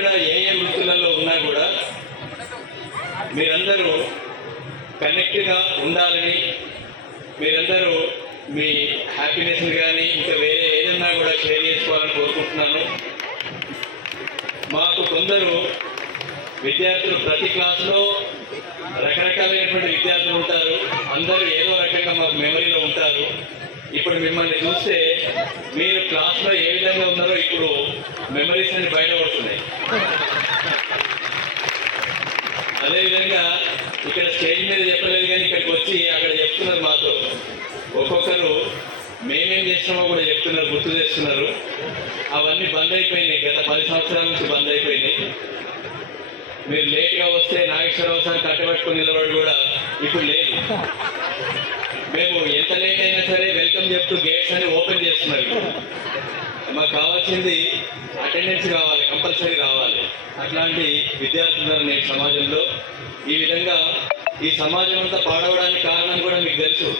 ఎక్కడ ఏ ఏ వృత్తులలో ఉన్నా కూడా మీరందరూ కనెక్ట్గా ఉండాలని, మీరందరూ మీ హ్యాపీనెస్ కానీ ఇంకా వేరే ఏదన్నా కూడా షేర్ చేసుకోవాలని కోరుకుంటున్నాను. మాకు కొందరు విద్యార్థులు ప్రతి క్లాసులో రకరకాలైనటువంటి విద్యార్థులు ఉంటారు. అందరూ ఏదో రకంగా మాకు మెమరీలో ఉంటారు. ఇప్పుడు మిమ్మల్ని చూస్తే మీరు క్లాస్లో ఏ విధంగా ఉన్నారో ఇప్పుడు మెమరీస్ అన్ని బయటపడుతున్నాయి. అదేవిధంగా ఇక్కడ స్టేజ్ మీద చెప్పలేదు కానీ ఇక్కడికి వచ్చి అక్కడ చెప్తున్నారు మాతో. ఒక్కొక్కరు మేమేం చేస్తున్నామో కూడా చెప్తున్నారు, గుర్తు చేస్తున్నారు. అవన్నీ బంద్ అయిపోయినాయి, గత 10 సంవత్సరాల నుంచి బంద్ అయిపోయినాయి. మీరు లేట్గా వస్తే నాగేశ్వరరావు సార్ కట్టబట్టుకుని నిలబడి కూడా ఇప్పుడు లేదు. మేము ఎంత లేట్ అయినా సరే వెల్కమ్ చెప్తూ గేట్స్ అని ఓపెన్ చేస్తున్నారు. మాకు కావాల్సింది అటెండెన్స్ కావాలి, కంపల్సరీ రావాలి. అట్లాంటి విద్యార్థులు నేటి సమాజంలో ఈ విధంగా ఈ సమాజం అంతా పాడవడానికి కారణం కూడా మీకు తెలుసు.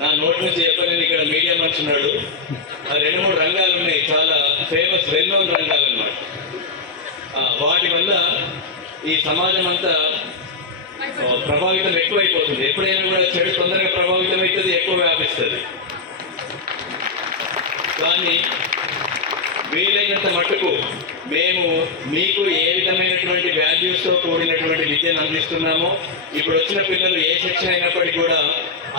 నా నోటి నుంచి చెప్పలేని ఇక్కడ మీడియా మనిషి ఉన్నాడు. ఆ 2-3 రంగాలు ఉన్నాయి, చాలా ఫేమస్ వెల్ నోన్ రంగాలు అన్నమాట. వాటి వల్ల ఈ సమాజం అంతా ప్రభావితం ఎక్కువైపోతుంది. ఎప్పుడైనా కూడా చెడు తొందరగా ప్రభావితం అవుతుంది, ఎక్కువ వ్యాపిస్తుంది. కానీ వీలైనంత మట్టుకు మేము మీకు ఏ విధమైనటువంటి వాల్యూస్తో కూడినటువంటి విద్యను అందిస్తున్నామో, ఇప్పుడు వచ్చిన పిల్లలు ఏ సెక్షన్ అయినప్పటికీ కూడా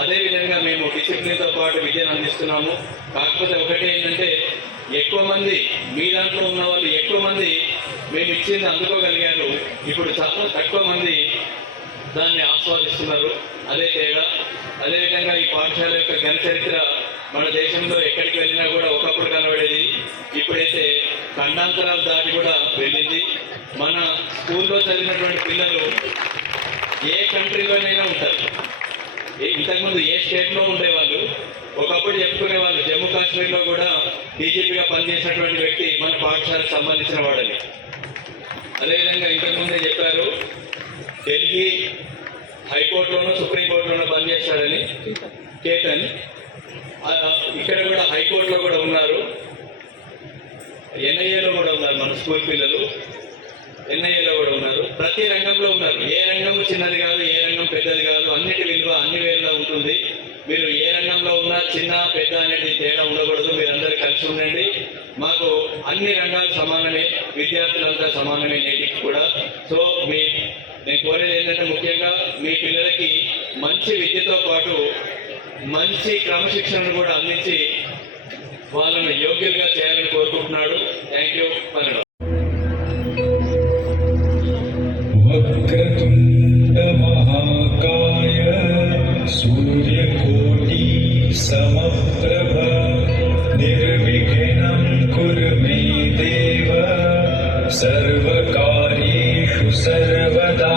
అదే విధంగా మేము డిసిప్లిన్తో పాటు విద్యను అందిస్తున్నాము. కాకపోతే ఒకటే ఏంటంటే, ఎక్కువ మంది మీ దాంట్లో ఉన్న వాళ్ళు ఎక్కువ మంది మేము ఇచ్చింది అందుకోగలిగారు. ఇప్పుడు చాలా తక్కువ మంది దాన్ని ఆస్వాదిస్తున్నారు. అదే తేడా. అదేవిధంగా ఈ పాఠశాల యొక్క ఘన చరిత్ర మన దేశంలో ఎక్కడికి వెళ్ళినా కూడా ఒకప్పుడు కనబడేది, ఇప్పుడైతే ఖండాంతరాలు దాటి కూడా వెళ్ళింది. మన స్కూల్లో చదివినటువంటి పిల్లలు ఏ కంట్రీలోనైనా ఉంటారు. ఇంతకుముందు ఏ స్టేట్లో ఉండేవాళ్ళు, ఒకప్పుడు చెప్పుకునేవాళ్ళు జమ్మూ కాశ్మీర్లో కూడా డీజీపీగా పనిచేసినటువంటి వ్యక్తి మన పాఠశాలకు సంబంధించిన వాడని. అదేవిధంగా ఇంతకుముందే చెప్పారు, ఢిల్లీ హైకోర్టులోనూ సుప్రీంకోర్టులోనూ పనిచేస్తాడని కేతన్. ఇక్కడ కూడా హైకోర్టులో కూడా ఉన్నారు, ఎన్ఐఏలో కూడా ఉన్నారు. మన స్కూల్ పిల్లలు ఎన్ఐఏలో కూడా ఉన్నారు. ప్రతి రంగంలో ఉన్నారు. ఏ రంగం చిన్నది కాదు, ఏ రంగం పెద్దది కాదు. అన్నిటి విలువ అన్ని వేళలా ఉంటుంది. మీరు ఏ రంగంలో ఉన్నా చిన్న పెద్ద అనేది తేడా ఉండకూడదు. మీరందరూ కలిసి ఉండండి. మాకు అన్ని రంగాలు సమానమే, విద్యార్థులంతా సమానమే నేటికి కూడా. సో నేను కోరేది ఏంటంటే, ముఖ్యంగా మీ పిల్లలకి మంచి విద్యతో పాటు మంచి క్రమశిక్షణను కూడా అందించి వాళ్ళను యోగ్యులుగా చేయాలని కోరుకుంటున్నాడు. Thank you. వక్రతుండ మహాకాయ సూర్యకోటి సమప్రభ నిర్విఘ్నం కురు మే దేవ సర్వకార్యేషు సర్వదా.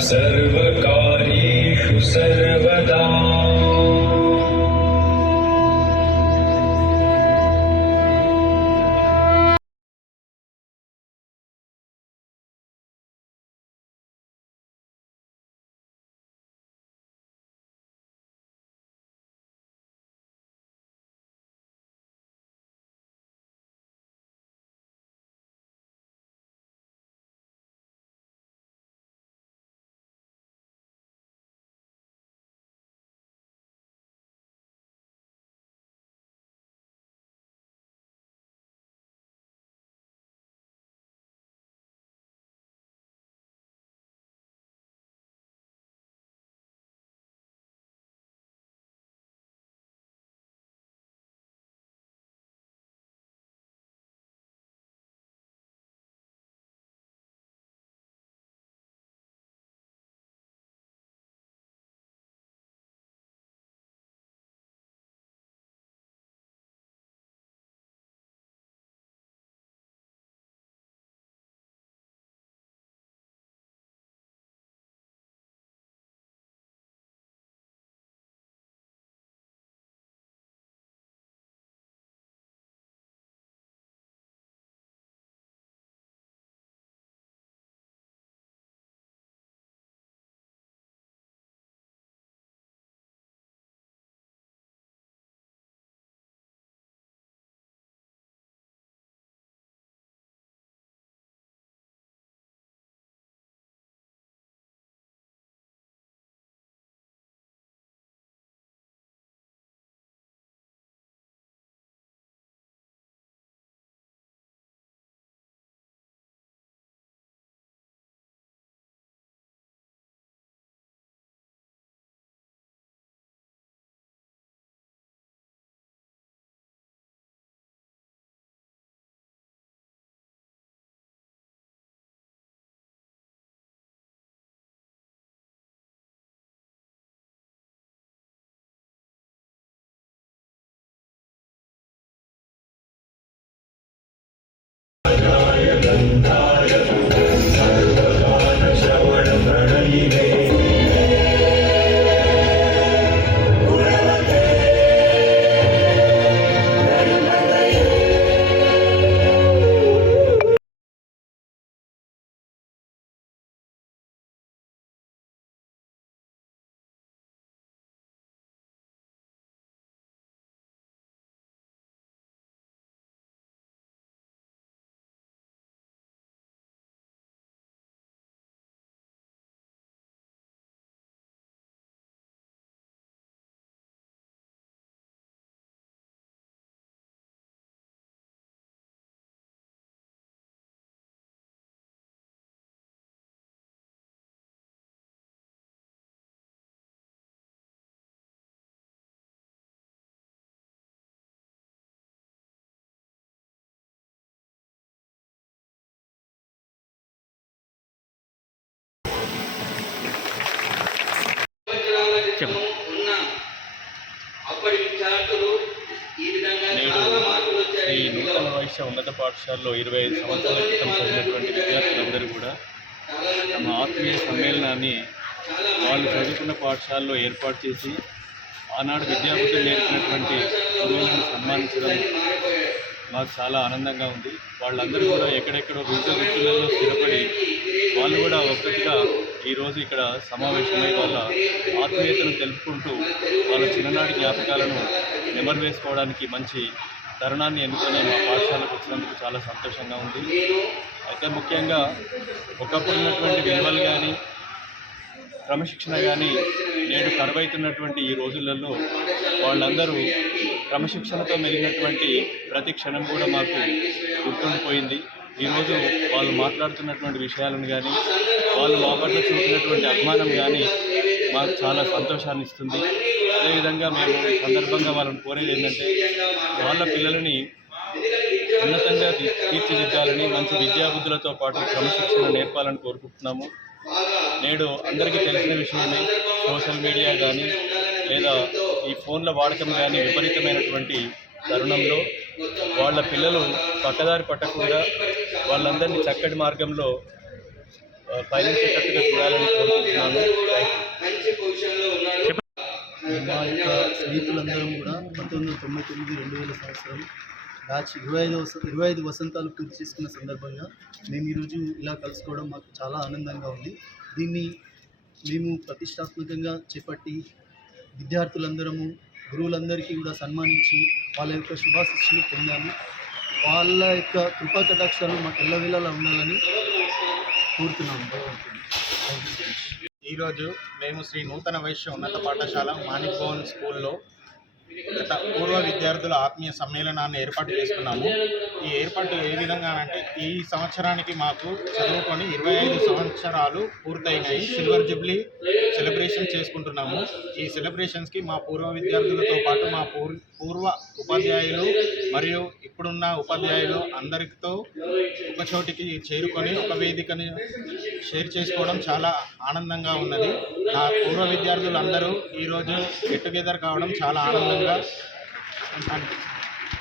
सर्वकार्येषु सर्वदा ఉన్న అప్పటి విద్యార్థులు ఈ విధంగా చాలా మార్పులు వచ్చాయి. ఈ నూతన వైశ్య ఉన్నత పాఠశాలలో 25 సంవత్సరాల క్రితం చదివినటువంటి విద్యార్థులందరూ కూడా తమ ఆత్మీయ సమ్మేళనాన్ని వాళ్ళు చదువుకున్న పాఠశాలలో ఏర్పాటు చేసి ఆనాడు విద్యాబుద్ధులు నేర్పినటువంటి గురువులను సన్మానించడం మాకు చాలా ఆనందంగా ఉంది. వాళ్ళందరూ కూడా ఎక్కడెక్కడో వివిధ వృత్తులలో స్థిరపడి వాళ్ళు కూడా ఒక్కటిగా ఈరోజు ఇక్కడ సమావేశమై వాళ్ళ ఆత్మీయతను తెలుపుకుంటూ వాళ్ళ చిన్ననాటి జ్ఞాపకాలను నెమరువేసుకోవడానికి మంచి తరుణాన్ని ఎన్నుకొని మా పాఠశాలకు వచ్చినందుకు చాలా సంతోషంగా ఉంది. అయితే ముఖ్యంగా ఒకప్పుడు ఉన్నటువంటి విలువలు కానీ క్రమశిక్షణ కానీ నేడు కరువైతున్నటువంటి ఈ రోజులలో వాళ్ళందరూ క్రమశిక్షణతో మెలిగినటువంటి ప్రతి క్షణం కూడా మాకు గుర్తుండిపోయింది. ఈరోజు వాళ్ళు మాట్లాడుతున్నటువంటి విషయాలను కానీ వాళ్ళు మా పట్ల చూపినటువంటి అభిమానం కానీ మాకు చాలా సంతోషాన్ని ఇస్తుంది. అదేవిధంగా మేము ఈ సందర్భంగా వాళ్ళని కోరేది ఏంటంటే వాళ్ళ పిల్లలని ఉన్నతంగా తీర్చిదిద్దాలని, మంచి విద్యాబుద్ధులతో పాటు క్రమశిక్షణ నేర్పాలని కోరుకుంటున్నాము. నేడు అందరికీ తెలిసిన విషయమే, సోషల్ మీడియా కానీ లేదా ఈ ఫోన్ల వాడకం కానీ విపరీతమైనటువంటి తరుణంలో వాళ్ళ పిల్లలు పక్కదారి పట్టకుండా వాళ్ళందరినీ చక్కటి మార్గంలో పయనించేటట్టుగా చూడాలని కోరుకుంటున్నాను. మంచి పొజిషన్లో ఉన్నారు. మా యొక్క స్నేహితులందరం కూడా 1999-2000 సంవత్సరం బ్యాచ్ 25 వసంతాలు పూర్తి చేసుకున్న సందర్భంగా మేము ఈరోజు ఇలా కలుసుకోవడం మాకు చాలా ఆనందంగా ఉంది. దీన్ని మేము ప్రతిష్టాత్మకంగా చేపట్టి విద్యార్థులందరము గురువులందరికీ కూడా సన్మానించి వాళ్ళ యొక్క శుభాశిస్సులు పొందాము. వాళ్ళ యొక్క కృపా కటాక్షాలు మాకు ఎల్లవేళలా ఉండాలని కోరుతున్నాము. ఈరోజు మేము శ్రీ నూతన వైశ్య ఉన్నత పాఠశాల మాణిక్ భవన్ స్కూల్లో గత పూర్వ విద్యార్థుల ఆత్మీయ సమ్మేళనాన్ని ఏర్పాటు చేసుకున్నాము. ఈ ఏర్పాటు ఏ విధంగా అంటే ఈ సంవత్సరానికి మాకు చదువుకొని 25 సంవత్సరాలు పూర్తయినాయి. సిల్వర్ జూబ్లీ సెలబ్రేషన్ చేసుకుంటున్నాము. ఈ సెలబ్రేషన్స్కి మా పూర్వ విద్యార్థులతో పాటు మా పూర్వ ఉపాధ్యాయులు మరియు ఇప్పుడున్న ఉపాధ్యాయులు అందరితో ఒక చోటికి చేరుకొని ఒక వేదికని షేర్ చేసుకోవడం చాలా ఆనందంగా ఉన్నది. నా పూర్వ విద్యార్థులు అందరూ ఈరోజు గెట్ టుగెదర్ కావడం చాలా ఆనందంగా అనిపిస్తుంది.